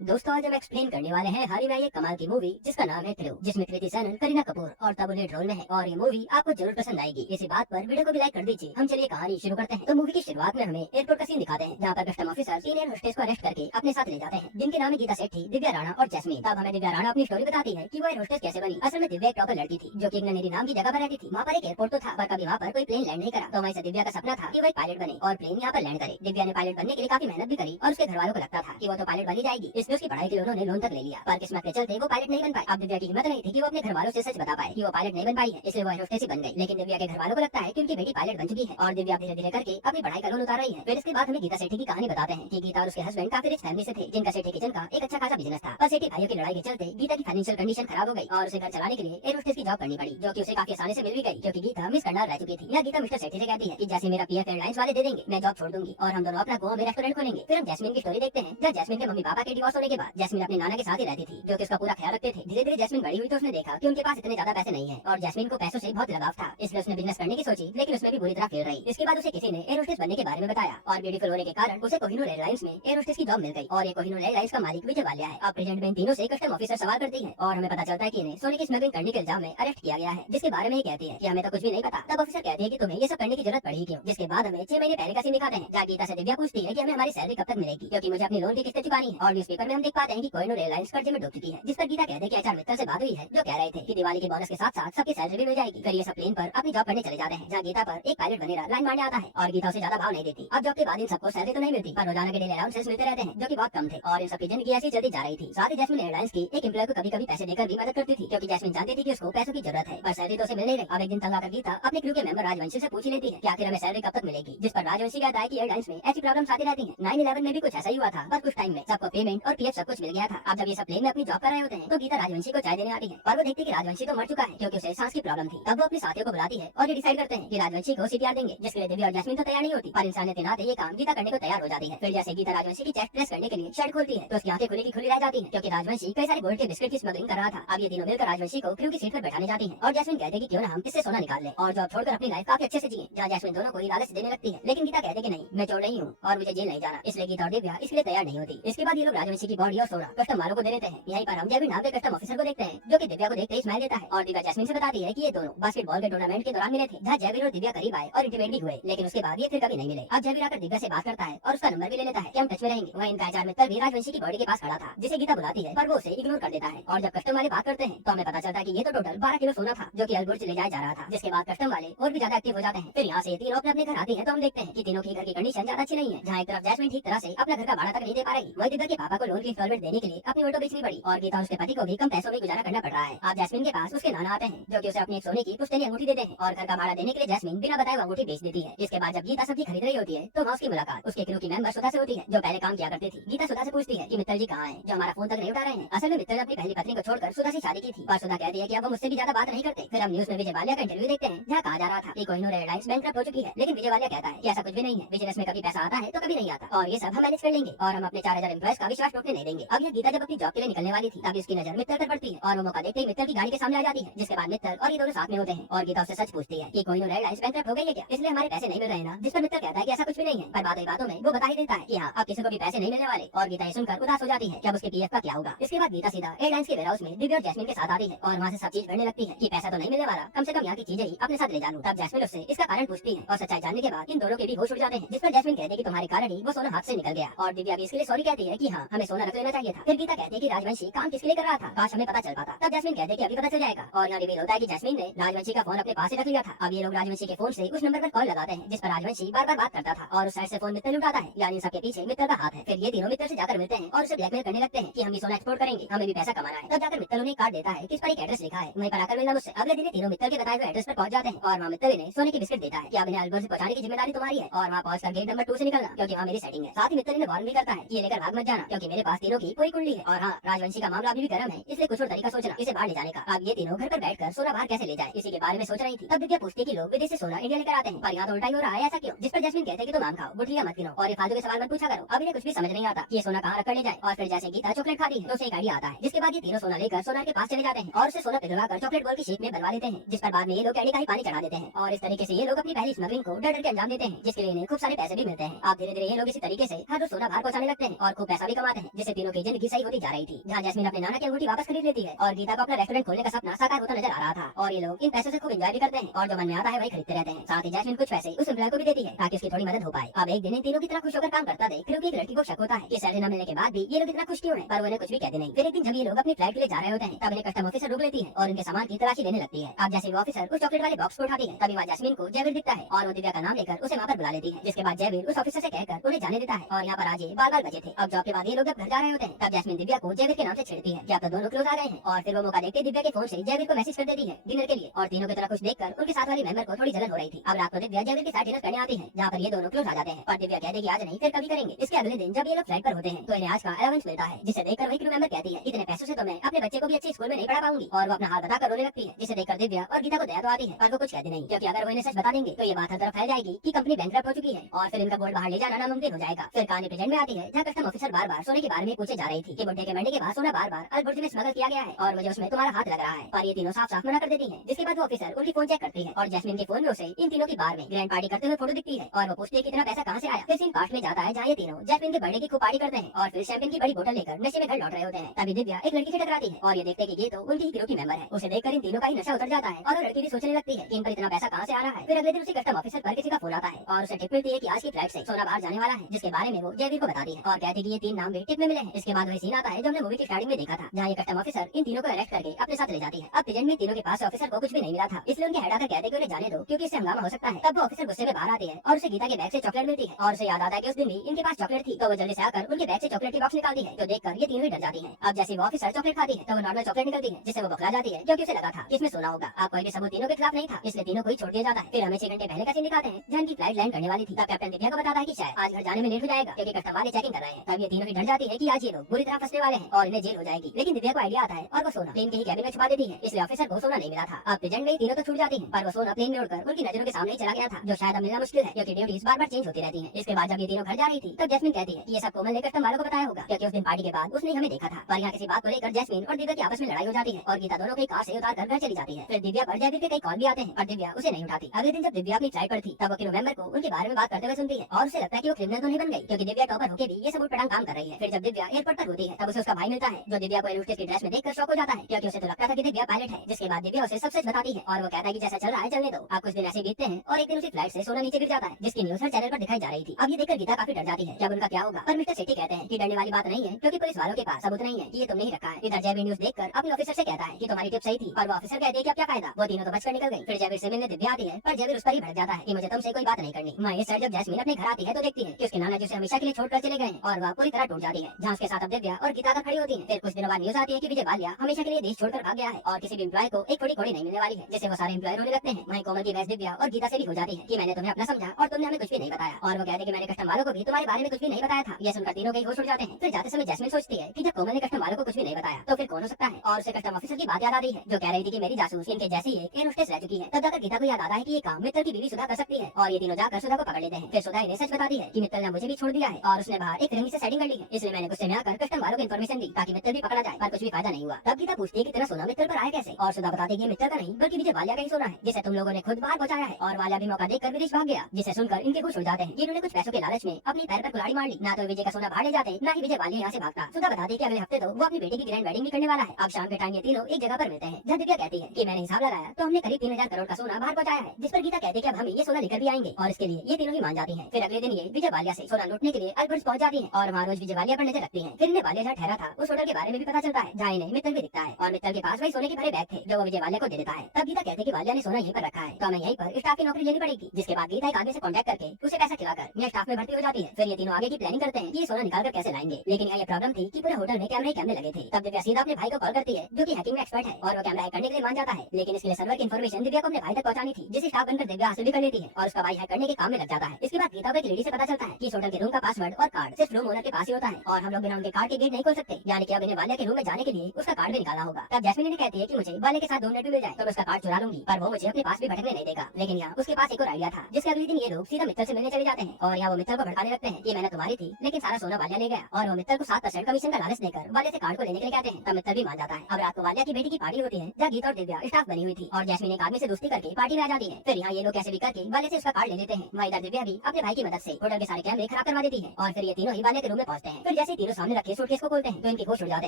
दोस्तों आज हम एक्सप्लेन करने वाले हैं हाल ही में ये कमाल की मूवी जिसका नाम है थ्रिल, जिसमें कृति सेनन, करीना कपूर और तब्बू लीड रोल में है और ये मूवी आपको जरूर पसंद आएगी। इसी बात पर वीडियो को भी लाइक कर दीजिए। हम चलिए कहानी शुरू करते हैं। तो मूवी की शुरुआत में हमें एयरपोर्ट का सीन दिखाते हैं जहाँ पर कस्टम ऑफिसर तीन एयर होस्टेस को अरेस्ट करके अपने साथ ले जाते हैं, जिनके नाम है गीता सेठी, दिव्या राणा और जैस्मीन। तब हमें दिव्या राणा अपनी स्टोरी बताती है कि वो एयर होस्टेस कैसे बनी। असल में दिव्या एक टॉपर लड़की थी जो कि एक ननेरी नाम की जगह पर रहती थी। वहाँ पर एक एयरपोर्ट तो था पर कभी वहाँ पर कोई प्लेन लैंड नहीं करा। तो वहीं से दिव्या का सपना था कि वो एक पायलट बने और प्लेन यहाँ पर लैंड करे। दिव्या ने पायलट बनने के लिए काफी मेहनत भी करी और उसके घर वालों को लगता था कि वो तो पायलट बनी जाएगी, इसलिए उसकी पढ़ाई के लिए उन्होंने लोन तक ले लिया। पर किस्मत के चलते वो पायलट नहीं बन पाई। अब दिव्या की हिम्मत नहीं थी कि वो अपने घर वालों से सच बता पाए कि वो पायलट नहीं बन पाई है, इसलिए वो एयर होस्टेस ही बन गई। लेकिन दिव्या के घर वालों को लगता है कि उनकी बेटी पायलट बन चुकी है और दिव्या धीरे धीरे करके अपनी पढ़ाई का लोन उतार रही है। फिर इसके बाद हमें गीता सेठी की कहानी बताते हैं कि गीता और उसके हस्बैंड काफी रिच फैमिली से थे, जिनका सेठी किचन का एक अच्छा खासा बिजनेस था। पर सेठी भाइयों की लड़ाई के चलते गीता की फाइनेंशियल कंडीशन खराब हो गई और उसे घर चलाने के लिए एयर होस्टेस की जॉब करनी पड़ी, जो कि उसे काफी आसानी से मिल भी गई क्योंकि गीता मिस करना रह चुकी थी। या गीता मिस्टर सेठी से कहती है कि जैसे मेरा पीएफ एयरलाइंस वाले दे देंगे मैं जॉब छोड़ दूंगी और हम दोनों अपना गोवा में रेस्टोरेंट खोलेंगे। फिर हम जैस्मिन की स्टोरी देखते हैं जब जैस्मिन के मम्मी पापा के डिवोर्स होने के बाद जैस्मिन अपने नाना के साथ ही रहती थी, जो कि उसका पूरा ख्याल रखते थे। धीरे धीरे जैस्मिन बड़ी हुई तो उसने देखा कि उनके पास इतने ज्यादा पैसे नहीं है और जैस्मिन को पैसों से बहुत लगाव था, इसलिए उसने बिजनेस करने की सोची, लेकिन उसमें भी बुरी तरह फेल रही। इसके बाद उसे किसी ने एयर होस्टेस बनने के बारे में बताया और ब्यूटीफुल होने के कारण उसे कोहिनूर एयरलाइंस में एयर होस्टेस की जॉब मिल गई और ये कोहिनूर एयरलाइंस का मालिक विजय वाल्या है। अब प्रेजेंट में इन तीनों से कस्टम ऑफिसर सवाल करती है और हमें पता चलता है कि इन्हें सोने की स्मगलिंग करने के इल्जाम में अरेस्ट किया गया है, जिसके बारे में ये कहती है कि हमें तो कुछ भी नहीं पता। तब ऑफिसर कहते हैं कि तुम्हें ये सब करने की जरूरत पड़ी क्यों। जिसके बाद हमें 6 महीने पहले का सीन दिखाते हैं जहाँ गीता से दिव्या पूछती है कि हमें हमारी सैलरी कब तक मिलेगी, क्योंकि मुझे अपनी लोन की किस्तें चुकानी है। और न्यूज़पेपर में हम देख पाते हैं कि कोहिनूर एयरलाइंस कर्जे में डूब चुकी है, जिस पर गीता कहते हैं कि एचआर मित्तल से बात हुई है जो कह रहे थे कि दिवाली के बोनस के साथ साथ सबकी सैलरी भी मिल जाएगी। फिर ये सब प्लेन पर अपनी जॉब करने चले जाते हैं जहाँ गीता पर एक पायलट बनेगा लाइन मारने आता है और गीता उसे ज्यादा भाव नहीं देती। अब जॉब के बाद इन सबको सैलरी तो नहीं मिलती पर रोजाना के डेली अलाउंसेस मिलते रहते हैं जो कि बहुत कम थे और इन सबकी जिंदगी ऐसी चलती जा रही थी। साथ ही जैस्मिन एयरलाइंस की एक एम्प्लॉय को कभी कभी पैसे देकर भी मदद करती थी, क्योंकि जैस्मिन जानती थी कि उसको पैसों की जरूरत है पर सैलरी तो उसे मिल नहीं रही। अब एक दिन तंग आकर गीता अपने क्रू के मेंबर राजवंशी से पूछ ही लेती है कि आखिर हमें सैलरी कब तक मिलेगी, जिस पर राजवंशी कहता है कि एयरलाइंस में ऐसी प्रॉब्लम आती रहती है। 9/11 में भी कुछ ऐसा ही हुआ था, बस कुछ टाइम में सबको पेमेंट और पीएफ सब कुछ मिल गया था। अब जब ये सब प्लेन में अपनी जॉब कर रहे होते हैं तो गीता राजवंशी को चाय देने आती है पर वो देखती है कि राजवंशी तो मर चुका है क्योंकि उसे सांस की प्रॉब्लम थी। तब वो अपने साथियों को बुलाती है और ये डिसाइड करते हैं कि राजवंशी को सीपीआर देंगे, जिसके लिए दिव्या और जैस्मिन तो तैयार नहीं होती पर इंसानियत के नाते ये काम गीता करने को तैयार हो जाती है। फिर जैसे गीता राजवंशी की चेस्ट प्रेस करने के लिए शर्ट खोलती है तो उसकी आंखें खुली की खुली रह जाती है क्योंकि राजवंशी कई सारे गोल्ड के बिस्किट की स्मगलिंग कर रहा था। अब ये तीनों मिलकर राजवंशी को क्रू की सीट पर बैठाने जाती है और जैस्मिन कहते हैं कि क्यों ना हम इससे सोना निकाल लें और जॉब छोड़कर अपनी लाइफ काफी अच्छे से जिए, जहाँ जैस्मिन दोनों को ही लालच देने लगती है। लेकिन गीता कहते कि नहीं, मैं चोर नहीं हूँ और मुझे जेल नहीं जाना, इसलिए गीता और दिव्या इसके लिए तैयार नहीं होती। इसके बाद ये लोग राजवंशी की बॉडी और सोना कस्टम वालों को दे देते हैं। यहीं पर हम जैविन नाम के कस्टम ऑफिसर को देखते हैं जो कि दिव्या को देखते ही स्माइल देता है और दिव्या जैस्मिन से बताती है कि ये दोनों बास्केटबॉल के टूर्नामेंट के दौरान मिले थे जहाँ जैविन और दिव्या करीब आए और इंटीमेट भी हुए, लेकिन उसके बाद ये फिर कभी नहीं मिले। अब जैविन आकर दिव्या से बात करता है और उसका नंबर भी ले लेता है कि हम टच में रहेंगे। वहीं इनका एचआर मित्तल भी राजवंशी की बॉडी के पास खड़ा था जिसे गीता बुलाती है पर वो उसे इग्नोर कर देता है। और जब कस्टम वाले बात करते हैं तो हमें पता चलता है कि ये तो टोटल 12 किलो सोना था जो कि अलबुर्ज ले जाया जा रहा था। जिसके बाद कस्टम वाले और भी ज्यादा एक्टिव हो जाते हैं। फिर यहाँ से तीनों अपने अपने घर आती है तो हम देखते हैं कि तीनों की घर की कंडीशन ज्यादा अच्छी नहीं है, जहाँ एक तरफ जैस्मिन ठीक तरह से अपना घर का भाड़ा तक नहीं दे पा रही, वही दिव्या के पापा को लोन की इंस्टॉलमेंट देने के लिए अपनी ऑटो बेचनी पड़ी और गीता उसके पति को भी कम पैसों में गुजारा करना पड़ रहा है। अब जैस्मिन के पास उसके नाना आते हैं जो कि उसे अपनी एक सोने की पुश्तैनी अंगूठी देते हैं और घर का भाड़ा देने के लिए जैस्मिन बिना बताए वो अंगूठी बेच देती है। इसके बाद जब गीता सब्जी खरीद रही होती है तो वहाँ उसकी मुलाकात उसके क्रू की मेंबर सुधा से होती है जो पहले काम किया करती थी। गीता सुधा से पूछती है कि मित्तल जी कहाँ हैं जो हमारा फोन तक नहीं उठा रहे हैं। असल में मित्तल अपनी पहली पत्नी को छोड़कर सुधा से शादी की थी पर सुधा कहती है कि अब वो मुझसे भी ज्यादा बात नहीं करते। फिर हम न्यूज में विजय वालिया का इंटरव्यू देखते हैं जहाँ कहा जा रहा था कि कोहिनूर एयरलाइंस बैंकरप्ट हो चुकी है, लेकिन विजय वालिया कहता है कि ऐसा कुछ भी नहीं है, बिजनेस में कभी पैसा आता है तो कभी नहीं आता और ये सब हम मैनेज कर लेंगे और हम अपने 4000 एम्प्लॉयज का विश्वास टूटने नहीं देंगे। अब ये गीता जब अपनी जॉब के लिए निकलने वाली थी तभी उसकी नजर मित्तल पर पड़ती है और वो मौका देखते ही मित्तल की गाड़ी के सामने आ जाती है। जिसके बाद मित्तल और ये दोनों साथ में होते हैं और गीता उससे सच पूछती है कि कोहिनूर एयरलाइंस बैंकरप्ट हो गई है क्या, इसलिए हमारे पैसे नहीं मिल रहे ना। जिस पर मित्तल कहता है कि ऐसा कुछ भी नहीं है पर बातों में वो बता ही देता है कि हाँ अब किसी को भी पैसे नहीं मिलने वाले और गीता ये सुनकर उदास हो जाती है कि अब उसके पीएफ का क्या होगा। इसके बाद गीता सीधा एयरलाइंस के वेयरहाउस में दिव्या और जैस्मिन के साथ आती है और वहाँ से सब चीज करने लगती है कि पैसा तो नहीं मिलने वाला, कम से कम यहाँ की चीजें ही अपने साथ ले जा लूं। तब जैस्मिन उससे इसका कारण पूछती है और सच्चाई जानने के बाद इन दोनों के भी होश उड़ जाते हैं। जिस पर जैस्मिन कहती है कि तुम्हारे कारण ही वो सोना हाथ से निकल गया और दिव्या भी इसके लिए सॉरी कहती है कि हाँ हमें सोना रख लेना चाहिए था। फिर गीता कहती है कि राजवंशी काम किसके लिए कर रहा था, काश हमें पता चल पाता। तब जैस्मिन कहते हैं कि अभी पता चल जाएगा और यहाँ रिवील होता है कि जैस्मिन ने राजवंशी का फोन अपने पास ही रख लिया था। अब ये लोग राजवंशी के फोन से उस नंबर पर कॉल लगाते हैं जिस पर राजवंशी बार बार बात करता था और उस साइड से फोन मित्तल उठाता है, यानी सबके पीछे मित्तल का हाथ है। फिर ये तीनों मित्तल से जाकर मिलते हैं और उसे ब्लैकमेल करने लगते हैं कि हम भी सोना एक्सपोर्ट करेंगे, हमें भी पैसा कमाना है। तब जाकर मित्तल उन्हें कार्ड देता है किस पर एक एड्रेस लिखा है, वहीं पर आकर मिलना मुझसे। अगले दिन तीनों मित्तल के बताए हुए एड्रेस पर पहुंच जाते हैं और वहाँ मित्तल ने सोने की बिस्किट देता है कि अब इन्हें अलबर्ज पहुंचाने की जिम्मेदारी तुम्हारी है और वहाँ पहुंचकर गेट नंबर 2 से निकलना क्योंकि वहाँ मेरी सेटिंग है। साथ ही मित्तल ने वार्न भी करता है कि ये लेकर भाग मत जाना क्योंकि मेरे पास तीनों की कोई कुंडली है और हाँ राजवंशी का मामला अभी भी गर्म है, इसलिए कुछ और तरीका सोचना इसे बाहर ले जाने का। अब ये तीनों घर पर बैठकर सोना बाहर कैसे ले जाए इसी के बारे में सोच रही थी। तब दिव्या पूछती है कि लोग विदेश से सोना इंडिया लेकर आते हैं पर यहाँ तो उल्टा ही हो रहा है, ऐसा क्यों। जिस पर जैस्मिन कहते हैं कि तुम आम खाओ गुठलियां मत गिनो और ये फालतू के सवाल मत पूछा करो। अब इन्हें कुछ भी समझ नहीं आता कि ये सोना कहाँ रख कर ले जाए। और फिर जैसे गीता चॉकलेट खाती है तो उसे एक आइडिया आता है जिसके बाद ये तीनों सोना लेकर सोनार के पास चले जाते हैं और उसे सोना पिघलवाकर चॉकलेट बॉल की शेप में बनवा लेते हैं, जिस पर बाद में ये लोग कैंडी का ही पानी चढ़ा देते हैं और इस तरीके से ये लोग अपनी पहली स्मगलिंग को डर डर के अंजाम देते हैं जिसके लिए इन्हें खूब सारे पैसे भी मिलते हैं। अब धीरे धीरे ये लोग इसी तरीके से हर रोज सोना बाहर पहुंचाने लगते हैं और खूब पैसा भी कमाते हैं। हैं, जिससे तीनों की जिंदगी सही होती जा रही थी। जहाँ जैस्मिन अपने नाना की अंगूठी वापस खरीद लेती है और गीता को अपना रेस्टोरेंट खोलने का सपना साकार होता नजर आ रहा था। और ये लोग इन पैसों से खूब एंजॉय भी करते हैं और जो मन में आता है वही खरीदते रहते हैं। साथ ही जैस्मिन कुछ पैसे उस एम्प्लॉय को भी देती है ताकि उसकी थोड़ी मदद हो पाए। अब एक दिन इन तीनों की तरह खुश होकर काम करता देख क्योंकि एक लड़की को शक होता है कि सैलरी न मिलने के बाद भी ये लोग इतना खुश क्यों हैं, पर वो इन्हें कुछ भी कहते नहीं। फिर एक दिन जब ये लोग अपनी फ्लाइट के लिए जा रहे होते हैं तब इन्हें कस्टम ऑफिसर रोक लेती है और उनके सामान की तलाशी लेने लगती है। अब जैसे वो ऑफिसर उस चॉकलेट वाले बॉक्स को उठाती है तभी वहाँ जैस्मिन को जयवीर दिखता है और वो दिव्या का नाम लेकर उसे वहाँ पर बुला लेती है। जिसके बाद जयवीर उस ऑफिसर से कहकर उन्हें जाने देता है और यहाँ पर आज ये बार बजे थे। अब जॉब के बाद ये लोग जब घर जा रहे होते हैं तब जैस्मिन दिव्या को जयवीर के नाम से छेड़ती है कि अब तो दोनों क्लोज आ गए हैं। और फिर वो मौका देखते दिव्या के फोन से जयवीर को मैसेज कर देती है डिनर के लिए और तीनों की तरह कुछ देखकर उनके साथ वाली मेंबर को थोड़ी जलन हो रही थी। अब रात को दिव्या जयवीर के साथ डिनर करने आती है जहाँ पर ये दोनों क्लोज आ जाते हैं, पर दिव्या कहते कि आज नहीं फिर कभी करेंगे। इसके अगले दिन जब ये लोग फ्लाइट पर होते हैं तो इन्हें आज का अलाउंस मिलता है, जिसे देखकर वही क्रू मेंबर कहती है इतने पैसों से तो मैं अपने बच्चे को भी अच्छे स्कूल में नहीं पढ़ा पाऊंगी। और वो अपना हाल बताकर रोने लगती है, जिसे देखकर दिव्या और गीता को दया तो आती है पर वो कुछ कहती नहीं, क्योंकि अगर वो इन्हें सच बता देंगे तो ये बात हर तरफ फैल जाएगी कि कंपनी बैंकरप्ट हो चुकी है और फिर इनका गोल्ड बाहर ले जाना नामुमकिन हो जाएगा। फिर कहानी प्रेजेंट में आती है जहाँ कस्टम ऑफिसर बार बार सोने के बारे में पूछे जा रही थी कि बुड्ढे के मरने के बाद सोना बार बार अलबुर्ज में स्मगल किया गया है और मुझे उसमें तुम्हारा हाथ लग रहा है, पर ये तीनों साफ साफ मना कर देती है। जिसके बाद वो ऑफिसर उनकी फोन चेक करती है और जैस्मिन के फोन में उसे इन तीनों की बार में ग्रैंड पार्टी करते हुए फोटो दिखती है और वो पूछती है कि इतना पैसा कहाँ से आया। फिर सीन पास्ट में जाता है जहाँ ये तीनों जैस्मिन के बर्थडे की खूब पार्टी करते हैं और फिर शैंपेन की बड़ी बोतल लेकर नशे में घर लौट रहे होते हैं। तभी दिव्या एक लड़की से टकराती है और ये देखते कि ये तो उनकी ग्रुप की मेंबर है। उसे देखकर इन तीनों का ही नशा उतर जाता है और वो लड़की भी सोचने लगती है कि इन पर इतना पैसा कहाँ से आ रहा है। फिर अगले दिन उसी कस्टम ऑफिसर पर किसी का फोन आता है और उसे टिप मिलती है कि आज की फ्लाइट से सोना बाहर जाने वाला है, जिसके बारे में वो जयवीर को बताती है और कहती है कि ये 3 नाम भी टिप में मिले हैं। इसके बाद वही सीन आता है जो हमने मूवी की स्टार्टिंग में देखा था जहाँ ये कस्टम ऑफिसर इन तीनों को अरेस्ट करके अपने साथ ले जाती है। अब प्रेजेंट में तीनों के पास ऑफिसर को कुछ भी नहीं मिला था, इसलिए उनके हेड आकर कहते कि उन्हें जाने दो क्योंकि इससे हंगामा हो सकता है। तब वो ऑफिसर गुस्से में बाहर आती है और उसे गीता के बैग से चॉकलेट मिलती है और उसे याद आता है कि उस दिन भी इनके पास चॉकलेट थी, तो वो जल्दी से आकर उनके बैग से चॉकलेट की बॉक्स निकालती है, तो देखकर ये तीनों ही डर जाती है। अब जैसे वो ऑफिसर चॉकलेट खाती है तो वो नॉर्मल चॉकलेट निकलती है, जिससे वो बखला जाती है क्योंकि उसे लगा था कि इसमें सोना होगा। अब कोई भी सबूत तीनों के खिलाफ नहीं था, इसलिए तीनों को ही छोड़ दिया जाता है। फिर हमें 6 घंटे पहले का सीन दिखाते हैं जहाँ की फ्लाइट लैंड करने वाली थी। तब कैप्टन दिव्या को बताता है कि शायद आज घर जाने में लेट हो जाएगा क्योंकि कस्टम वाले चेकिंग कर रहे हैं। तब ये तीनों ही डर जाती है कि आज ये लोग बुरी तरह फंसने वाले हैं और इन्हें जेल हो जाएगी। लेकिन दिव्या को आइडिया आता है और वो सोना प्लेन के ही कैबिन में छुपा देती है, इसलिए ऑफिसर को सोना नहीं मिला था। अब प्रेजेंट में तीनों तो छूट जाती है पर वो सोना प्लेन में उड़कर उनकी नजरों के सामने ही चला गया था, जो शायद अब मिलना मुश्किल है क्योंकि ड्यूटीज बार बार चेंज होती रहती है। इसके बाद जब ये तीनों घर जा रही थी तब जैस्मिन कहती है कि ये सब कोमल ने कस्टम वालों को बताया होगा क्योंकि उस दिन पार्टी के बाद उसने हमें देखा था। पर यहाँ किसी बात को लेकर जैस्मिन और दिव्या की आपस में लड़ाई हो जाती है और गीता दोनों को कार से उतार कर घर चली जाती है। फिर दिव्या पर जयवीर के कई कॉल भी आते हैं पर दिव्या उसे नहीं उठाती। अगले दिन जब दिव्या अपनी फ्लाइट पर थी तब वो क्रू मेंबर को उनके बारे में बात करते हुए सुनती है और उसे लगता है कि वो क्रिमिनल तो नहीं बन गई क्योंकि दिव्या टॉपर होकर भी ये सब उटपटांग काम कर रही है। फिर जब दिव्या एयरपोर्ट पर होती है तब उसे उसका भाई मिलता है जो दिव्या को एयर की ड्रेस में देखकर शॉक हो जाता है क्योंकि उसे तो लगता था कि दिव्या पायलट है। जिसके बाद दिव्या उसे सब सच बताती है और वो कहता है कि जैसा चल रहा है चलने दो। अब कुछ दिन ऐसे बीतते हैं और एक दिन उसी फ्लाइट से सोना नीचे गिर जाता है जिसकी न्यूज हर चैनल पर दिखाई जा रही थी। अब ये देखकर गीता काफी डर जाती है कि अब उनका क्या होगा, पर मिस्टर सेठी कहते हैं कि डरने वाली बात नहीं है क्योंकि पुलिस वालों के पास सबूत नहीं है कि ये तुमने ही रखा है। इधर जयवीर न्यूज देखकर अपने ऑफिसर से कहता है कि तुम्हारी टिप सही थी और वो ऑफिसर कहते हैं कि अब क्या फायदा, वो तीनों तो बचकर निकल गई। फिर जयवीर से मिलने दिव्या आती है पर जयवीर उस पर ही भड़क जाता है कि मुझे तुमसे कोई बात नहीं करनी। माँ इस साइड जब जैस्मिन अपने घर आती है तो देखती है कि उसके नाना जी उसे हमेशा के लिए छोड़कर चले गए और वह पूरी तरह टूट जाती है, जहाँ उसके साथ अब दिव्या और गीता खड़ी होती है। फिर कुछ दिनों बाद न्यूज आती है कि विजय बालिया हमेशा के लिए देश छोड़कर भाग गया है और किसी भी एम्प्लॉय को एक थोड़ी कोड़ी नहीं मिलने वाली है, जिससे वो सारे एम्प्लॉय रोने लगते हैं। वहीं कोमल की बहस दिव्या और गीता से भी हो जाती है कि मैंने तुम्हें अपना समझा और तुमने हमें कुछ भी नहीं बताया, और वो कहते हैं कि मैंने कस्टम वालों को भी तुम्हारे बारे में कुछ भी नहीं बताया था। ये सुनकर तीनों के होश उड़ जाते हैं। फिर जाते समय जैस्मिन सोचती है कि जब कोमल ने कस्टम वालों को कुछ भी नहीं बताया तो फिर कौन हो सकता है, और उसे कस्टम ऑफिसर की बात याद आ रही है जो कह रही थी कि मेरी जासूस इनके जैसी एक एयर होस्टेस रह चुकी है। तब जाकर गीता को याद आता है कि ये काम मित्तल की बीवी सुधा कर सकती है और ये तीनों जाकर सुधा को पकड़ लेते हैं। फिर सुधा इन्हें सच बताती है कि मित्तल ने मुझे भी छोड़ दिया है और उसने बाहर एक रंगी से सेटिंग कर ली है, इसलिए मैंने गुस्से में आकर कस्टम वालों को इन्फॉर्मेशन दी ताकि मित्तल भी पकड़ा जाए, पर कुछ भी फायदा नहीं हुआ। तब गीता पूछती है कि तेरा सोना मित्तल पर आया कैसे, और सुधा बताती है कि मित्तल का नहीं बल्कि विजय वालिया का ही सोना है जिसे तुम लोगों ने खुद बाहर पहुंचाया है, और वालिया भी मौका देखकर विदेश भाग गया, जिसे सुनकर इनके होश उड़ जाते हैं। इन्होंने कुछ पैसों के लालच में अपनी पैर पर कुल्हाड़ी मार ली, ना तो विजय का सोना बाहर ले जाते ना ही विजय वालिया यहाँ से भागता। सुधा बताती है कि अगले हफ्ते तो वो अपनी बेटी की ग्रैंड वेडिंग भी करने वाला है। अब शाम के टाइम ये तीनों एक जगह पर मिलते हैं जहाँ दिव्या कहती है कि मैंने हिसाब लगाया तो हमने करीब 3000 करोड़ का सोना बाहर पहुंचाया है, जिस पर गीता कहती है कि अब हम ये सोना लेकर भी आएंगे, और इसके लिए ये तीनों ही मान जाती हैं। फिर अगले दिन ये विजय वालिया से सोना लूटने के लिए अलबर्ट पहुंच जाती है और वहाँ रोज विजय वालिया पर नजर रखती है। फिर इन्हें वालिया जहाँ ठहरा था उस होटल के बारे में भी पता चलता है जहाँ इन्हें मित्तल भी दिखता है, और मित्तल के पास वही सोने के भरे बैग थे जो वो विजय वालिया को दे देता है। तब गीता कहती है कि वालिया ने सोना यहीं पर रखा है तो हमें यहीं पर स्टाफ की नौकरी लेनी पड़ेगी, जिसके बाद गीता एक आदमी से कॉन्टैक्ट करके उसे पैसा खिलाकर यह स्टाफ में भर्ती हो जाती है। फिर ये तीनों आगे की प्लानिंग करते हैं कि ये सोना निकाल कर कैसे लाएंगे, लेकिन यहाँ ये प्रॉब्लम थी कि पूरे होटल में कैमरे लगे थे। तब दिव्या सीधा अपने भाई को कॉल करती है जो कि हैकिंग में एक्सपर्ट है, और वो कैमरा हैक करने के लिए मान जाता है, लेकिन इसके लिए सर्वर की इन्फॉर्मेशन दिव्या को अपने भाई तक पहुंचानी थी, जिसे स्टाफ बनकर दिव्या हासिल भी कर लेती है और उसका भाई हैक करने के काम में लग जाता है। इसके बाद गीता को एक लेडी से पता चलता है कि इस होटल के रूम का पासवर्ड और कार्ड सिर्फ रूम ओनर के पास ही होता है और हम लोग बिना उनके कार्ड के गेट नहीं खोल सकते, यानी कि अब इन्हें वालिया के रूम में जाने के लिए उसका कार्ड भी निकालना होगा। तब जैस्मिन इन्हें कहती है कि मुझे वालिया के साथ 2 मिनट भी मिल जाए तो मैं उसका कार्ड चुरा लूंगी, पर वो मुझे अपने पास भी भटकने नहीं देगा। लेकिन यहाँ उसके पास एक और आइडिया था, जिसके अगले दिन ये लोग सीधा मित्तल से मिलने चले जाते हैं और यहाँ वो मित्तल को भड़काने लगते हैं कि मैंने तुम्हारी थी लेकिन सारा सोना वालिया ले गया, और वो मित्तल को 7% कमीशन का लालच देकर वालिया से कार्ड को लेने के लिए कहते हैं। तब मित्तल भी मान जाता है। अब रात को वालिया की बेटी की पार्टी होती है जहाँ गीता और दिव्या स्टाफ बनी हुई थी और जैस्मिन एक आदमी से दोस्ती करके पार्टी में आ जाती है। फिर यहाँ ये लोग कैसे भी करके वालिया से उसका कार्ड ले लेते हैं। वहीं इधर दिव्या भी अपने भाई की मदद से होटल के सारे कैमरे खराब करवा देती है और फिर ये तीनों ही वालिया के रूम में पहुंचते हैं। फिर जैसे तीनों सामने रखे सूटकेस को खोलते हैं तो इनके होश उड़ जाते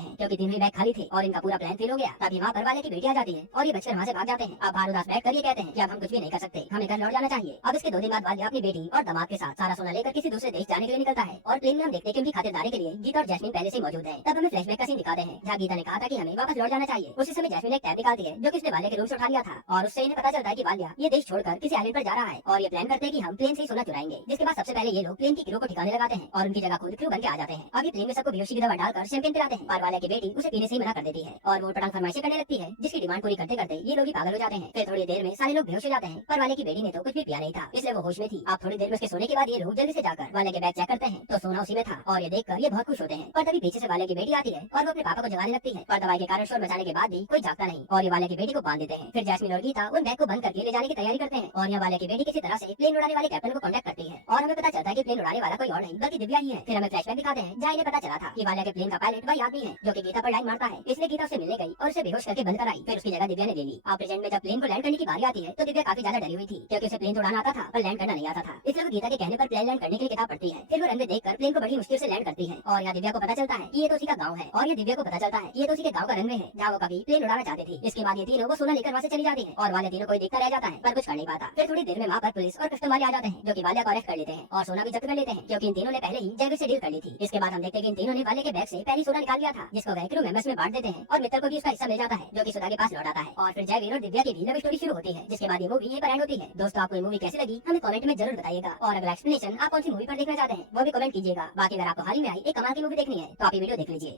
हैं क्योंकि तीनों ही बैग खाली थे और इनका पूरा प्लान फेल हो गया। तभी वहाँ पर वाले की बेटी आ जाती है और ये बचकर वहाँ से भाग जाते हैं। अब भार उदास बैठ कर ये कहते हैं कि अब हम कुछ भी नहीं कर सकते, हमें घर लौट जाना चाहिए। अब इसके 2 दिन बाद वालिया अपनी बेटी और दामाद के साथ सारा सोना लेकर किसी दूसरे देश जाने के लिए निकलता है और प्लेन में हम देखते हैं कि उनकी खातिरदारी के लिए गीता और जैस्मिन पहले से मौजूद है। तब हमें फ्लैशबैक का सीन दिखाते हैं जहाँ गीता ने कहा था कि हमें वापस लौट जाना चाहिए। उसी समय जैस्मिन एक टैब निकालती है जो कि उसने वालिया के रूम से उठा लिया था और उससे इन्हें पता चलता है कि वालिया ये देश छोड़कर किसी आइलैंड पर जा रहा है और ये प्लान करते हैं कि हम प्लेन से ही सोना चुराएंगे। जिसके बाद सबसे पहले ये लोग प्लेन की क्रू को ठिकाने लगाते हैं और उनकी जगह खुद क्रू बन के आ जाते हैं। अब ये प्लेन में सबको बेहोशी की दवा डालकर शैंपेन पिलाते हैं पर वालिया की बेटी उसे पीने से ही मना कर देती है और वो पटांग फरमाइशें करने लगती है जिसकी डिमांड पूरी करते करते ये लोग भी पागल हो जाते हैं। फिर थोड़ी देर में सारे लोग बेहोश हो जाते हैं पर वाले की बेटी ने तो कुछ भी पिया नहीं था इसलिए वो होश में थी। अब थोड़ी देर में उसके सोने के बाद ये लोग जल्दी से जाकर वाले के बैग चेक करते हैं तो सोना उसी में था और ये देखकर ये बहुत खुश होते हैं। पर तभी पीछे से वाले की बेटी आती है और वो अपने पापा को जगाने लगती है पर दवाई के कारण शोर मचाने के बाद भी कोई जागता नहीं और ये वाले की बेटी को बांध देते हैं। फिर जैस्मिन और गीता उन बैग को बंद करके ले जाने की तैयारी करते हैं और यहाँ वाले की बेटी किसी तरह से प्लेन उड़ाने वाले कैप्टन को कांटेक्ट करती है और हमें पता चलता है कि प्लेन उड़ाने वाला कोई और नहीं बल्कि दिव्या ही है। फिर हमें फ्लैशबैक दिखाते हैं जहाँ इन्हें पता चला था कि वाले के प्लेन का पायलट वही आदमी है जो कि गीता पर लाइन मारता है, इसलिए गीता उससे मिलने गई और उसे बेहोश करके बंद कराई। फिर उसकी जगह दिव्या ने ले ली। अब प्रेजेंट में जब प्लेन को लैंड करने की बारी आती है तो दिव्या काफी ज्यादा डरी हुई थी क्योंकि उसे प्लेन तो उड़ाना आता था पर लैंड करना नहीं आता था। इसलिए वो गीता के कहने पर प्लेन लैंड करने के लिए किताब पढ़ती है। फिर वो रनवे देखकर प्लेन को बड़ी मुश्किल से लैंड करती है और यहाँ दिव्या को पता चलता है कि ये तो उसी का गाँव है और ये दिव्या को पता चलता है कि ये तो उसी के गाँव का रनवे है जहाँ वो कभी प्लेन उड़ाना चाहती थी। इसके बाद ये तीनों वो सोना लेकर वहाँ से चली जाती है और वाले तीनों कोई देखता रह जाता है पर कुछ कर नहीं पाता। फिर थोड़ी देर में वहाँ पर पुलिस और कस्टम वाले आ जाते हैं जो कि वालिया को अरेस्ट कर लेते हैं और सोना भी जब्त कर लेते हैं क्योंकि इन तीनों ने पहले ही जयवीर से डील कर ली थी। इसके बाद हम देखते हैं कि इन तीनों ने वाले के बैग से पहले सोना निकाल लिया था जिसको वह क्रू मेंबर्स में बांट देते हैं और मित्तल को भी उसका हिस्सा मिल जाता है जो कि सुधा के पास लौट आता है और फिर जयवीर और दिव्या की भी लव स्टोरी शुरू होती है जिसके बाद ये मूवी यहीं पर एंड होती है। दोस्तों आपको ये मूवी कैसी लगी हमें कमेंट में जरूर बताइएगा और अगला एक्सप्लेनेशन आप कौन सी मूवी पर देखना चाहते हैं वो भी कमेंट कीजिएगा। बाकी अगर आपको हाल ही में आई एक कमाल की मूवी देखनी है तो आप ये वीडियो देख लीजिए।